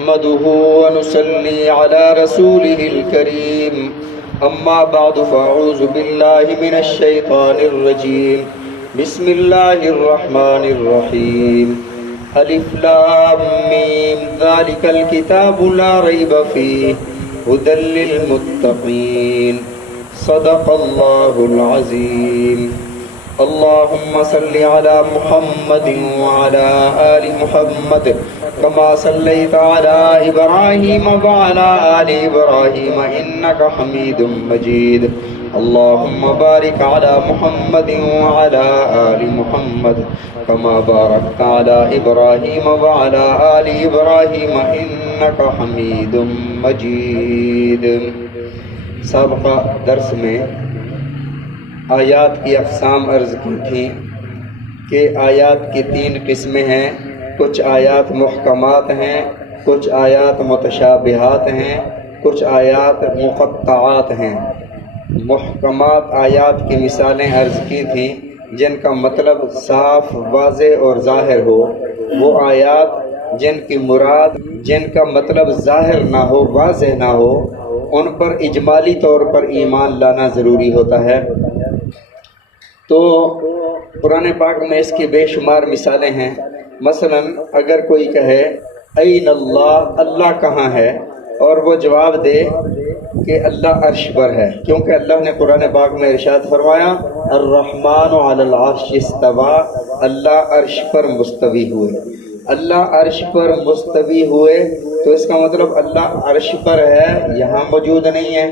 نحمده ونصلي على رسوله الكريم أما بعد فأعوذ بالله من الشيطان الرجيم بسم الله الرحمن الرحيم ألف لام ميم ذلك الكتاب لا ريب فيه هدى للمتقين صدق الله العظيم اللهم صل على محمد وعلى آل محمد كما صليت على إبراهيم وعلى آل إبراهيم إنك حميد مجيد اللهم بارك على محمد وعلى آل محمد كما باركت على إبراهيم وعلى آل إبراهيم إنك حميد مجيد. سابقہ درس میں آیات کی اقسام عرض کی تھیں کہ آیات کی 3 قسمیں ہیں. کچھ آیات محکمات ہیں، کچھ آیات متشابہات ہیں، کچھ آیات مقطعات ہیں. محکمات آیات کی مثالیں عرض کی تھیں جن کا مطلب صاف، واضح اور ظاہر ہو. وہ آیات جن کی مراد، جن کا مطلب ظاہر نہ ہو، واضح نہ ہو، ان پر اجمالی طور پر ایمان لانا ضروری ہوتا ہے. تو قرآن پاک میں اس کی بے شمار مثالیں ہیں. مثلا اگر کوئی کہے این اللہ، اللہ کہاں ہے، اور وہ جواب دے کہ اللہ عرش پر ہے، کیونکہ اللہ نے قرآن پاک میں ارشاد فرمایا الرحمن علی العرش استوی، اللہ عرش پر مستوی ہوئے. اللہ عرش پر مستوی ہوئے تو اس کا مطلب اللہ عرش پر ہے، یہاں موجود نہیں ہے.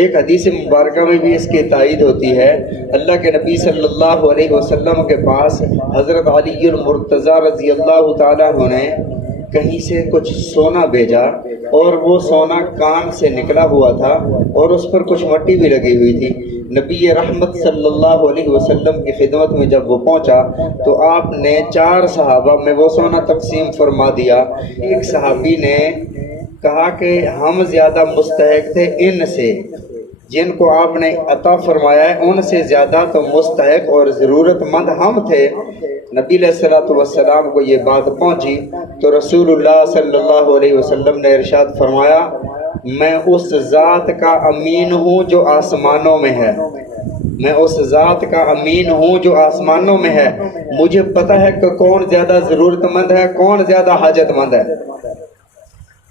ایک حدیث مبارکہ میں بھی اس کی تائید ہوتی ہے. اللہ کے نبی صلی اللہ علیہ وسلم کے پاس حضرت علی المرتضیٰ رضی اللہ تعالیٰ عنہ نے کہیں سے کچھ سونا بھیجا، اور وہ سونا کان سے نکلا ہوا تھا اور اس پر کچھ مٹی بھی لگی ہوئی تھی. نبی رحمت صلی اللہ علیہ وسلم کی خدمت میں جب وہ پہنچا تو آپ نے 4 صحابہ میں وہ سونا تقسیم فرما دیا. ایک صحابی نے کہا کہ ہم زیادہ مستحق تھے ان سے، جن کو آپ نے عطا فرمایا ہے ان سے زیادہ تو مستحق اور ضرورت مند ہم تھے. نبی علیہ الصلوۃ والسلام کو یہ بات پہنچی تو رسول اللہ صلی اللہ علیہ وسلم نے ارشاد فرمایا میں اس ذات کا امین ہوں جو آسمانوں میں ہے، میں اس ذات کا امین ہوں جو آسمانوں میں ہے، مجھے پتہ ہے کہ کون زیادہ ضرورت مند ہے، کون زیادہ حاجت مند ہے.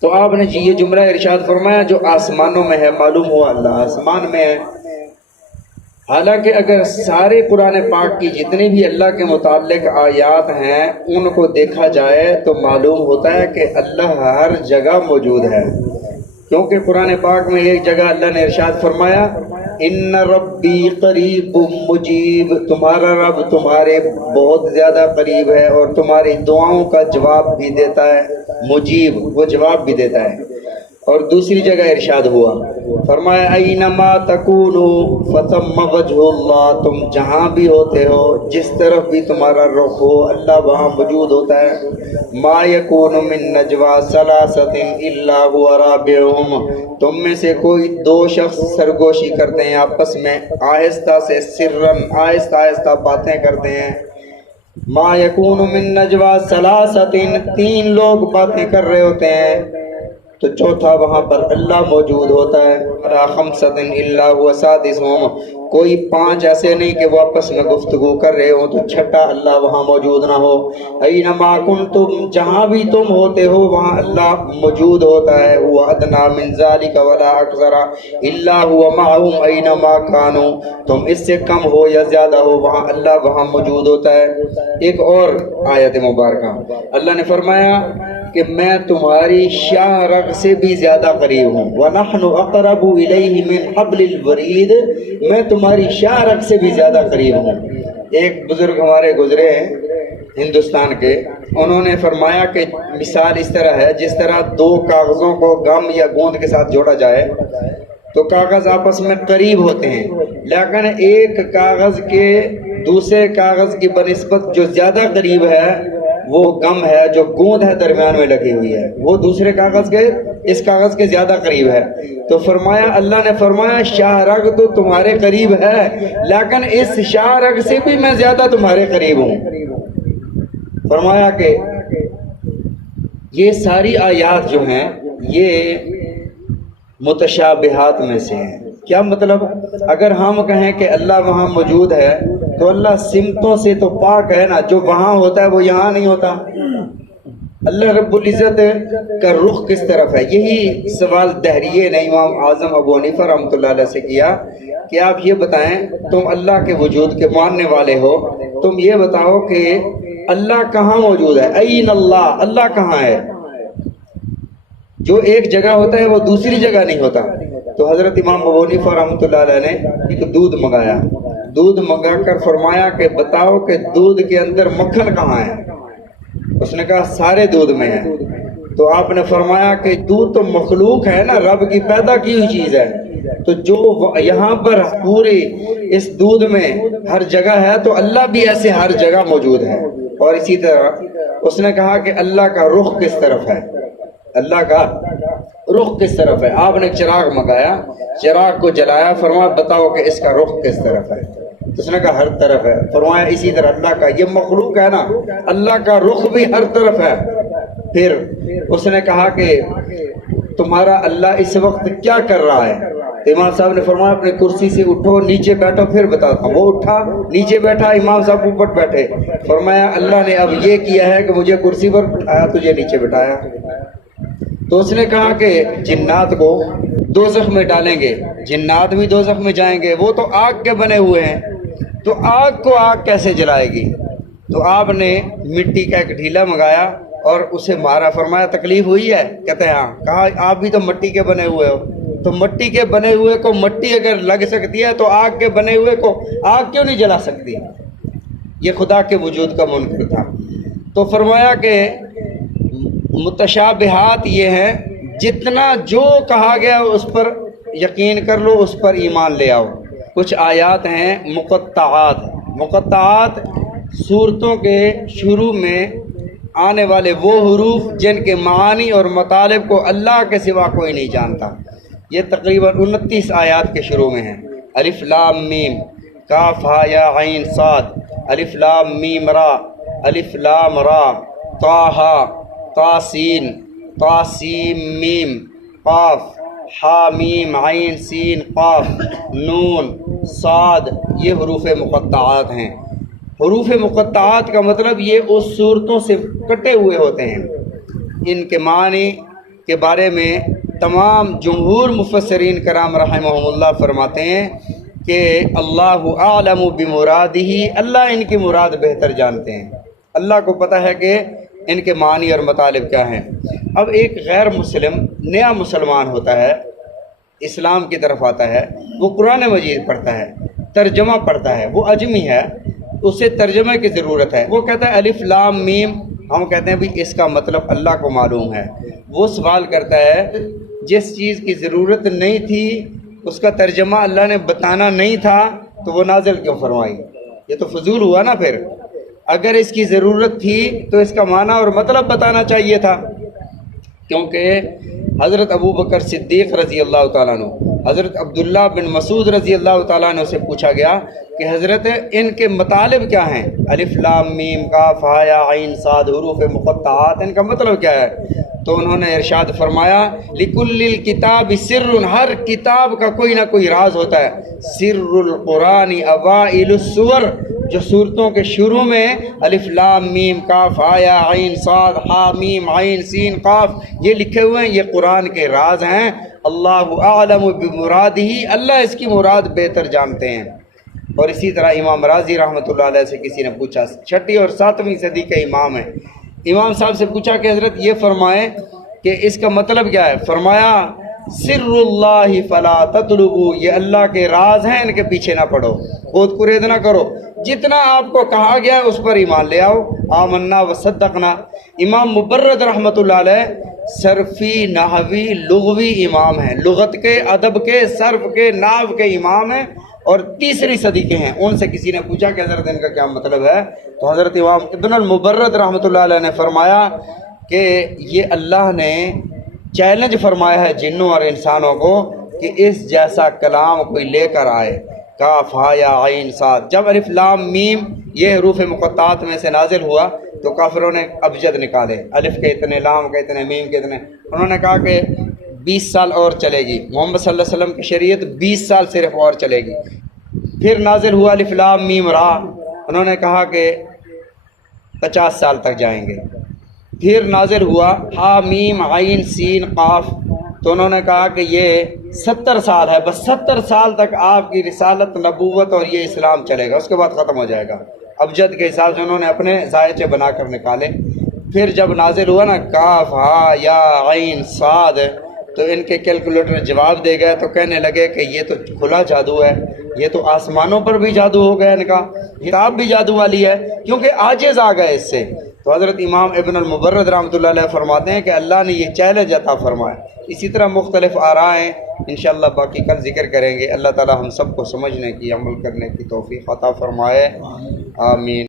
تو آپ نے یہ جملہ ارشاد فرمایا جو آسمانوں میں ہے، معلوم ہوا اللہ آسمان میں ہے. حالانکہ اگر سارے قرآن پاک کی جتنے بھی اللہ کے متعلق آیات ہیں ان کو دیکھا جائے تو معلوم ہوتا ہے کہ اللہ ہر جگہ موجود ہے. کیونکہ قرآن پاک میں ایک جگہ اللہ نے ارشاد فرمایا ان ربی قریب مجیب، تمہارا رب تمہارے بہت زیادہ قریب ہے اور تمہاری دعاؤں کا جواب بھی دیتا ہے. مجیب، وہ جواب بھی دیتا ہے. اور دوسری جگہ ارشاد ہوا فرمایا اینما تکونوا فثم وجہ اللہ، تم جہاں بھی ہوتے ہو، جس طرف بھی تمہارا رخ ہو، اللہ وہاں موجود ہوتا ہے. ما یکون من نجوا ثلاثۃ الا هو رابعهم، تم میں سے کوئی 2 شخص سرگوشی کرتے ہیں آپس میں، آہستہ سے سرن، آہستہ آہستہ باتیں کرتے ہیں. ما یکون من نجوا ثلاثۃ، 3 لوگ باتیں کر رہے ہوتے ہیں تو چوتھا وہاں پر اللہ موجود ہوتا ہے. ولا خمسۃ الا هو سادسهم، کوئی 5 ایسے نہیں کہ وہ آپس میں گفتگو کر رہے ہوں تو چھٹا اللہ وہاں موجود نہ ہو. اینما کنتم، جہاں بھی تم ہوتے ہو وہاں اللہ موجود ہوتا ہے. هو ادنی من ذلک ولا اکثر الا هو معهم اینما كانوا، تم اس سے کم ہو یا زیادہ ہو وہاں اللہ وہاں موجود ہوتا ہے. ایک اور آیت مبارکہ اللہ نے فرمایا کہ میں تمہاری شاہ رگ سے بھی زیادہ قریب ہوں. وَنَحْنُ أَقْرَبُ إِلَيْهِ مِنْ حَبْلِ الْوَرِيدِ، میں تمہاری شاہ رگ سے بھی زیادہ قریب ہوں. ایک بزرگ ہمارے گزرے ہیں ہندوستان کے، انہوں نے فرمایا کہ مثال اس طرح ہے جس طرح 2 کاغذوں کو گم یا گوند کے ساتھ جوڑا جائے تو کاغذ آپس میں قریب ہوتے ہیں، لیکن ایک کاغذ کے دوسرے کاغذ کی بنسبت جو زیادہ قریب ہے وہ گم ہے، جو گوند ہے درمیان میں لگی ہوئی ہے، وہ دوسرے کاغذ کے اس کاغذ کے زیادہ قریب ہے. تو فرمایا، اللہ نے فرمایا شاہ رگ تو تمہارے قریب ہے لیکن اس شاہ رگ سے بھی میں زیادہ تمہارے قریب ہوں. فرمایا کہ یہ ساری آیات جو ہیں یہ متشابہات میں سے ہیں۔ کیا مطلب؟ اگر ہم کہیں کہ اللہ وہاں موجود ہے تو اللہ سمتوں سے تو پاک ہے نا، جو وہاں ہوتا ہے وہ یہاں نہیں ہوتا۔ اللہ رب العزت کا رخ کس طرف ہے؟ یہی سوال دہریے نے امام اعظم ابو حنیفہ رحمۃ اللہ علیہ سے کیا کہ آپ یہ بتائیں، تم اللہ کے وجود کے ماننے والے ہو، تم یہ بتاؤ کہ اللہ کہاں موجود ہے؟ این اللہ، اللہ کہاں ہے؟ جو ایک جگہ ہوتا ہے وہ دوسری جگہ نہیں ہوتا۔ تو حضرت امام ابو حنیفہ رحمۃ اللہ علیہ نے ایک دودھ منگایا، دودھ منگا کر فرمایا کہ بتاؤ کہ دودھ کے اندر مکھن کہاں ہے؟ اس نے کہا سارے دودھ میں ہے۔ تو آپ نے فرمایا کہ دودھ تو مخلوق ہے نا، رب کی پیدا کی ہوئی چیز ہے، تو جو یہاں پر پوری اس دودھ میں ہر جگہ ہے تو اللہ بھی ایسے ہر جگہ موجود ہے۔ اور اسی طرح اس نے کہا کہ اللہ کا رخ کس طرف ہے؟ اللہ کا رخ کس طرف ہے؟ آپ نے چراغ منگایا، چراغ کو جلایا، فرمایا بتاؤ کہ اس کا رخ کس طرف ہے؟ اس نے کہا ہر طرف ہے۔ فرمایا اسی طرح اللہ کا، یہ مخلوق ہے نا، اللہ کا رخ بھی ہر طرف ہے۔ پھر اس نے کہا کہ تمہارا اللہ اس وقت کیا کر رہا ہے؟ تو امام صاحب نے فرمایا اپنے کرسی سے اٹھو، نیچے بیٹھو، پھر بتاتا ہوں۔ وہ اٹھا، نیچے بیٹھا، امام صاحب اوپر بیٹھے۔ فرمایا اللہ نے اب یہ کیا ہے کہ مجھے کرسی پر بٹھایا، تجھے نیچے بٹھایا۔ تو اس نے کہا کہ جنات کو دوزخ میں ڈالیں گے، جنات بھی دوزخ میں جائیں گے، وہ تو آگ کے بنے ہوئے ہیں، تو آگ کو آگ کیسے جلائے گی؟ تو آپ نے مٹی کا ایک ڈھیلا منگایا اور اسے مارا۔ فرمایا تکلیف ہوئی ہے؟ کہتے ہیں ہاں۔ کہا آپ بھی تو مٹی کے بنے ہوئے ہو، تو مٹی کے بنے ہوئے کو مٹی اگر لگ سکتی ہے تو آگ کے بنے ہوئے کو آگ کیوں نہیں جلا سکتی؟ یہ خدا کے وجود کا منکر تھا۔ تو فرمایا کہ متشابہات یہ ہیں، جتنا جو کہا گیا اس پر یقین کر لو، اس پر ایمان لے آؤ۔ کچھ آیات ہیں مقطعات۔ مقطعات سورتوں کے شروع میں آنے والے وہ حروف جن کے معانی اور مطالب کو اللہ کے سوا کوئی نہیں جانتا۔ یہ تقریباً 29 آیات کے شروع میں ہیں۔ الف لام میم، کاف ہا یا عین صاد، الف لام میم را، الف لام را، طٰ طاسین، طاسیم میم، قاف حا میم عین سین قاف نون صاد، یہ حروف مقطعات ہیں۔ حروف مقطعات کا مطلب یہ اس صورتوں سے کٹے ہوئے ہوتے ہیں۔ ان کے معنی کے بارے میں تمام جمہور مفسرین کرام رحمہم اللہ فرماتے ہیں کہ اللہ اعلم بمرادہ، اللہ ان کی مراد بہتر جانتے ہیں، اللہ کو پتہ ہے کہ ان کے معنی اور مطالب کیا ہیں۔ اب ایک غیر مسلم نیا مسلمان ہوتا ہے، اسلام کی طرف آتا ہے، وہ قرآن مجید پڑھتا ہے، ترجمہ پڑھتا ہے، وہ اجمی ہے، اسے ترجمے کی ضرورت ہے۔ وہ کہتا ہے الف لام میم، ہم کہتے ہیں بھی اس کا مطلب اللہ کو معلوم ہے۔ وہ سوال کرتا ہے جس چیز کی ضرورت نہیں تھی، اس کا ترجمہ اللہ نے بتانا نہیں تھا، تو وہ نازل کیوں فرمائی؟ یہ تو فضول ہوا نا۔ پھر اگر اس کی ضرورت تھی تو اس کا معنی اور مطلب بتانا چاہیے تھا، کیونکہ حضرت ابو بکر صدیق رضی اللہ تعالیٰ عنہ، حضرت عبداللہ بن مسعود رضی اللہ تعالیٰ عنہ سے پوچھا گیا کہ حضرت ان کے مطالب کیا ہیں؟ الف لام میم کاف ہا یا عین صاد حروف مقطعات، ان کا مطلب کیا ہے؟ تو انہوں نے ارشاد فرمایا لکل الکتاب سر، ہر کتاب کا کوئی نہ کوئی راز ہوتا ہے۔ سر القرآن اوائل السور، جو صورتوں کے شروع میں الف لام میم کاف ہا یا عین صاد ہا میم عین سین قاف یہ لکھے ہوئے ہیں، یہ قرآن کے راز ہیں۔ اللہ اعلم بمرادہ، اللہ اس کی مراد بہتر جانتے ہیں۔ اور اسی طرح امام راضی رحمۃ اللہ علیہ سے کسی نے پوچھا، 6 اور 7ویں صدی کے امام ہیں، امام صاحب سے پوچھا کہ حضرت یہ فرمائیں کہ اس کا مطلب کیا ہے؟ فرمایا سر اللہ فلا تطلبوا، یہ اللہ کے راز ہیں، ان کے پیچھے نہ پڑو، خود قرید نہ کرو، جتنا آپ کو کہا گیا ہے اس پر ایمان لے آؤ۔ آمنا وصدقنا۔ امام مبرد رحمۃ اللہ علیہ صرفی نحوی لغوی امام ہیں، لغت کے، ادب کے، صرف کے، نحو کے امام ہیں، اور 3ری صدی کے ہیں۔ ان سے کسی نے پوچھا کہ حضرت ان کا کیا مطلب ہے؟ تو حضرت امام ابن المبرد رحمۃ اللہ علیہ نے فرمایا کہ یہ اللہ نے چیلنج فرمایا ہے جنوں اور انسانوں کو کہ اس جیسا کلام کوئی لے کر آئے، کاف ہا یا عین صاد۔ جب الف لام میم یہ حروف مقطعات میں سے نازل ہوا تو کافروں نے ابجد نکالے، الف کے اتنے، لام کے اتنے، میم کے اتنے. انہوں نے کہا کہ 20 سال اور چلے گی، محمد صلی اللہ علیہ وسلم کی شریعت 20 سال صرف اور چلے گی. پھر نازل ہوا الف لام میم را، انہوں نے کہا کہ 50 سال تک جائیں گے. پھر نازل ہوا ہا میم عین سین قاف، تو انہوں نے کہا کہ یہ 70 سال ہے، بس 70 سال تک آپ کی رسالت، نبوت اور یہ اسلام چلے گا، اس کے بعد ختم ہو جائے گا. ابجد کے حساب سے انہوں نے اپنے ذائچے بنا کر نکالے. پھر جب نازل ہوا نا کاف ہا یا عین صاد، تو ان کے کیلکولیٹر جواب دے گئے، تو کہنے لگے کہ یہ تو کھلا جادو ہے، یہ تو آسمانوں پر بھی جادو ہو گیا ان کا، کتاب بھی جادو والی ہے، کیونکہ عاجز آ گئے اس سے. تو حضرت امام ابن المبرد رحمۃ اللہ علیہ فرماتے ہیں کہ اللہ نے یہ چیلنج عطا فرمایا. اسی طرح مختلف آرائیں انشاءاللہ باقی کل ذکر کریں گے. اللہ تعالی ہم سب کو سمجھنے کی، عمل کرنے کی توفیق عطا فرمائے. آمین.